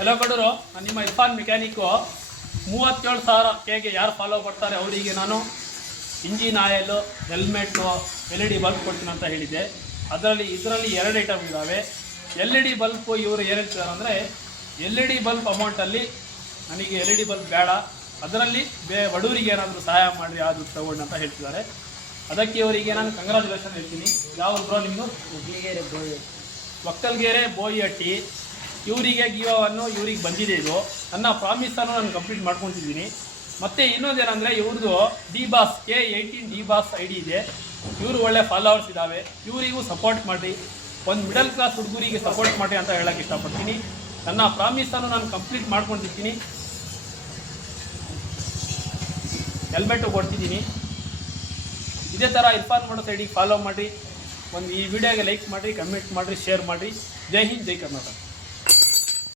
ಎಲ್ಲೋ ಕಡೂರು ನಾನು ನಿಮ್ಮ ಇರ್ಫಾನ್ ಮೆಕ್ಯಾನಿಕ್ಕು 37,000 ಕೆಗೆ ಯಾರು ಫಾಲೋ ಮಾಡ್ತಾರೆ ಅವರಿಗೆ ನಾನು engine oil, helmet, LED bulb ಕೊಡ್ತೀನಿ ಅಂತ ಹೇಳಿದ್ದೆ. ಇದರಲ್ಲಿ 2 ಐಟಮ್ ಇದ್ದಾವೆ. LED ಬಲ್ಬು ಇವರು ಏನು ಹೇಳ್ತಿದ್ದಾರೆ ಅಂದರೆ LED ಬಲ್ಬ್ ಅಮೌಂಟಲ್ಲಿ ನನಗೆ LED ಬಲ್ಬ್ ಬೇಡ, ಅದರಲ್ಲಿ ಬಡವರಿಗೆ ಏನಾದರೂ ಸಹಾಯ ಮಾಡಿ ಅದು ತಗೊಂಡು ಅಂತ ಹೇಳ್ತಿದ್ದಾರೆ. ಅದಕ್ಕೆ ಇವರಿಗೆ ನಾನು ಕಂಗ್ರಾಚುಲೇಷನ್ ಹೇಳ್ತೀನಿ. ಯಾವ ಬ್ರೋ ನಿಮ್ಮದು? ಒಕ್ಕಲ್ಗೆರೆ ಬೋಯಿಹಟ್ಟಿ. ಇವರಿಗೆ ಗಿವವನ್ನು ಇವ್ರಿಗೆ ಬಂದಿದೆ. ಇದು ನನ್ನ ಪ್ರಾಮಿಸನ್ನು ನಾನು ಕಂಪ್ಲೀಟ್ ಮಾಡ್ಕೊತಿದ್ದೀನಿ. ಮತ್ತು ಇನ್ನೊಂದೇನೆಂದರೆ ಇವ್ರದ್ದು ಡಿಬಾಸ್ K18 ಡಿಬಾಸ್ ID ಇದೆ. ಇವರು ಒಳ್ಳೆ ಫಾಲೋವರ್ಸ್ ಇದ್ದಾವೆ. ಇವರಿಗೂ ಸಪೋರ್ಟ್ ಮಾಡಿ, ಒಂದು ಮಿಡಲ್ ಕ್ಲಾಸ್ ಹುಡುಗರಿಗೆ ಸಪೋರ್ಟ್ ಮಾಡಿ ಅಂತ ಹೇಳೋಕ್ಕೆ ಇಷ್ಟಪಡ್ತೀನಿ. ನನ್ನ ಪ್ರಾಮಿಸನ್ನು ನಾನು ಕಂಪ್ಲೀಟ್ ಮಾಡ್ಕೊತಿದ್ದೀನಿ. ಹೆಲ್ಮೆಟು ಕೊಡ್ತಿದ್ದೀನಿ. ಇದೇ ಥರ ಇರ್ಫಾನ್ ಮಾಡೋ ಸೈಡಿಗೆ ಫಾಲೋ ಮಾಡಿ. ಈ ವಿಡಿಯೋಗೆ ಲೈಕ್ ಮಾಡಿ, ಕಮೆಂಟ್ ಮಾಡಿ, ಶೇರ್ ಮಾಡಿ. ಜೈ ಹಿಂದ್, ಜೈ ಕರ್ನಾಟಕ.